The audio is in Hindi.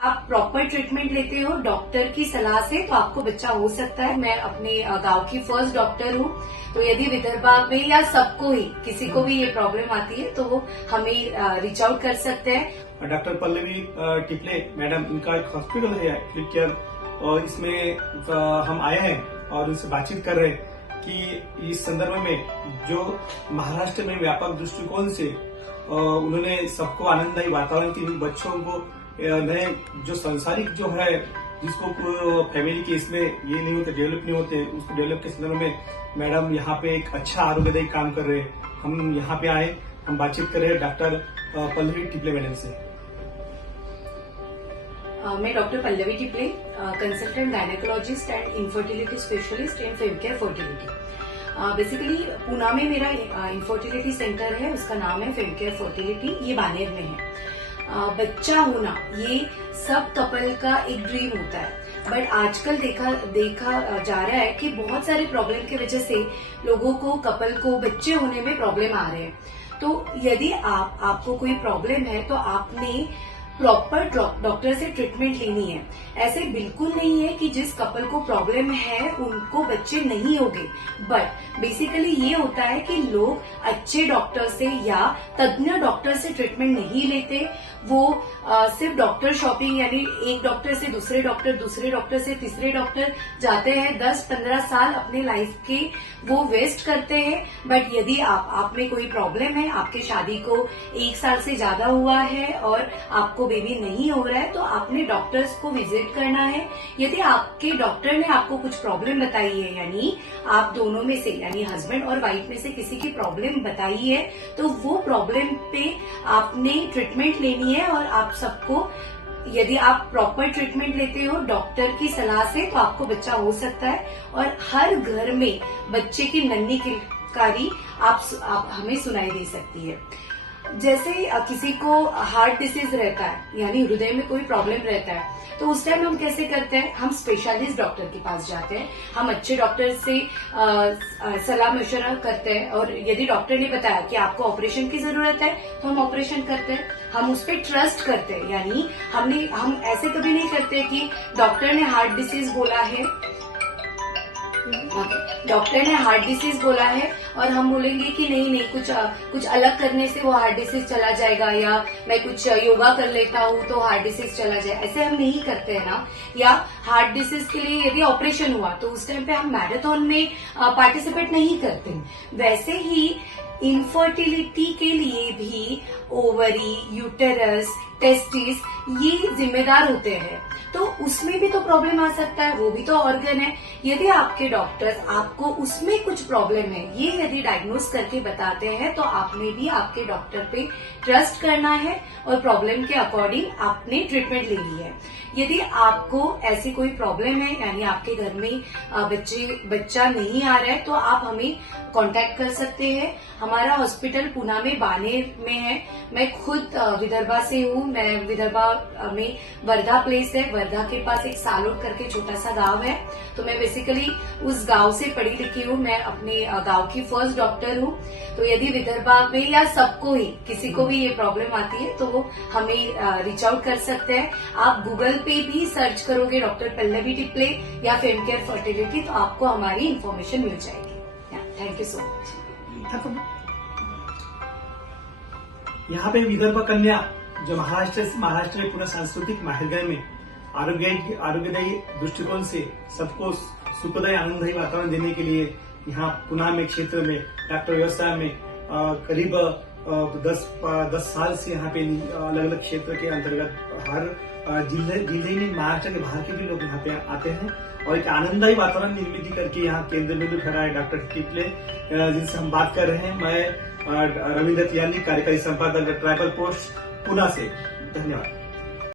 आप प्रॉपर ट्रीटमेंट लेते हो डॉक्टर की सलाह से तो आपको बच्चा हो सकता है। मैं अपने गांव की फर्स्ट डॉक्टर हूँ, तो यदि विदर्भा में या सबको ही किसी को भी ये प्रॉब्लम आती है तो वो हमें रीच आउट कर सकते हैं। डॉक्टर पल्लवी टिपले मैडम, इनका एक हॉस्पिटल है क्लिक केयर, और इसमें हम आए हैं और उनसे बातचीत कर रहे हैं कि इस संदर्भ में जो महाराष्ट्र में व्यापक दृष्टिकोण से उन्होंने सबको आनंददायी वातावरण की बच्चों को नए जो संसारिक जो है जिसको फैमिली के इसमें ये नहीं होते, डेवलप नहीं होते, उसको डेवलप के संदर्भ में मैडम यहाँ पे एक अच्छा आरोग्यदायी काम कर रहे हैं। हम यहाँ पे आए, हम बातचीत कर रहे हैं डॉक्टर पल्लवी टिपले मैडम से। मैं doctor Pallavi Tiple, consultant gynaecologist and infertility specialist in फेमकेयर fertility. Basically Poona में मेरा इनफर्टिलिटी सेंटर है, उसका नाम है फेमकेयर फर्टिलिटी, ये बानेर में है। बच्चा होना ये सब कपल का एक ड्रीम होता है, बट आजकल देखा जा रहा है कि बहुत सारे प्रॉब्लम की वजह से लोगों को, कपल को बच्चे होने में प्रॉब्लम आ रहे हैं। तो यदि आपको कोई प्रॉब्लम है तो आपने प्रॉपर डॉक्टर से ट्रीटमेंट लेनी है। ऐसे बिल्कुल नहीं है कि जिस कपल को प्रॉब्लम है उनको बच्चे नहीं होंगे, बट बेसिकली ये होता है कि लोग अच्छे डॉक्टर से या तज्ञ डॉक्टर से ट्रीटमेंट नहीं लेते। वो सिर्फ डॉक्टर शॉपिंग, यानी एक डॉक्टर से दूसरे डॉक्टर से तीसरे डॉक्टर जाते हैं, 10-15 साल अपने लाइफ के वो वेस्ट करते हैं। बट यदि आप में कोई प्रॉब्लम है, आपके शादी को 1 साल से ज्यादा हुआ है और आपको बेबी नहीं हो रहा है, तो आपने डॉक्टर्स को विजिट करना है। यदि आपके डॉक्टर ने आपको कुछ प्रॉब्लम बताई है, यानी आप दोनों में से, यानी हस्बैंड और वाइफ में से किसी की प्रॉब्लम बताई है, तो वो प्रॉब्लम पे आपने ट्रीटमेंट लेनी है। और आप सबको, यदि आप प्रॉपर ट्रीटमेंट लेते हो डॉक्टर की सलाह से तो आपको बच्चा हो सकता है। और हर घर में बच्चे की नन्ही किलकारी आप हमें सुनाई दे सकती है। जैसे किसी को हार्ट डिसीज रहता है, यानी हृदय में कोई प्रॉब्लम रहता है, तो उस टाइम हम कैसे करते हैं, हम स्पेशलिस्ट डॉक्टर के पास जाते हैं। हम अच्छे डॉक्टर से सलाह मशवरा करते हैं, और यदि डॉक्टर ने बताया कि आपको ऑपरेशन की जरूरत है तो हम ऑपरेशन करते हैं। हम उस पर ट्रस्ट करते हैं, यानी हम ऐसे कभी नहीं करते कि डॉक्टर ने हार्ट डिसीज बोला है, बोला है और हम बोलेंगे कि नहीं कुछ अलग करने से वो हार्ट डिसीज चला जाएगा, या मैं कुछ योगा कर लेता हूँ तो हार्ट डिसीज चला जाए। ऐसे हम नहीं करते हैं ना। या हार्ट डिसीज के लिए यदि ऑपरेशन हुआ तो उस टाइम पे हम मैराथन में पार्टिसिपेट नहीं करते। वैसे ही इनफर्टिलिटी के लिए भी ओवरी, यूटेरस, टेस्टिस ये जिम्मेदार होते हैं, तो उसमें भी तो प्रॉब्लम आ सकता है, वो भी तो ऑर्गन है। यदि आपके डॉक्टर आपको उसमें कुछ प्रॉब्लम है ये यदि डायग्नोज करके बताते हैं तो आपने भी आपके डॉक्टर पे ट्रस्ट करना है और प्रॉब्लम के अकॉर्डिंग आपने ट्रीटमेंट लेनी है। यदि आपको ऐसी कोई प्रॉब्लम है, यानी आपके घर में बच्चा नहीं आ रहा है, तो आप हमें कांटेक्ट कर सकते हैं। हमारा हॉस्पिटल पुना में बानेर में है। मैं खुद विदर्भा से हूँ। मैं विदर्भा में वर्धा प्लेस है, वर्धा के पास एक सालोट करके छोटा सा गांव है, तो मैं बेसिकली उस गांव से पढ़ी लिखी हूँ। मैं अपने गांव की फर्स्ट डॉक्टर हूँ। तो यदि विदर्भा में या सबको ही किसी को भी ये प्रॉब्लम आती है तो वो हमें रीच आउट कर सकते हैं। आप गूगल पे भी सर्च करोगे डॉक्टर पल्लवी टिपले या फेमकेयर फर्टिलिटी, तो आपको हमारी इन्फॉर्मेशन मिल जाएगी। Thank you so much. यहाँ पे विदर्भ कन्या जो महाराष्ट्र में पूर्ण सांस्कृतिक माहेरगढ़ में आरोग्यदायी दृष्टिकोण से सबको सुखदायी आनंददायी वातावरण देने के लिए यहाँ पुना में क्षेत्र में डॉक्टर व्यवसाय में करीब 10 साल से यहाँ पे अलग अलग क्षेत्र के अंतर्गत हर जिले में महाराष्ट्र के बाहर के भी लोग यहाँ पे आते हैं और एक आनंददायी वातावरण निर्मित करके यहाँ केंद्र में भी खड़ा है डॉक्टर टिपले, जिनसे हम बात कर रहे हैं। मैं रविंद्र तिवारी, कार्यकारी संपादक ट्राइबल पोस्ट पुना से। धन्यवाद।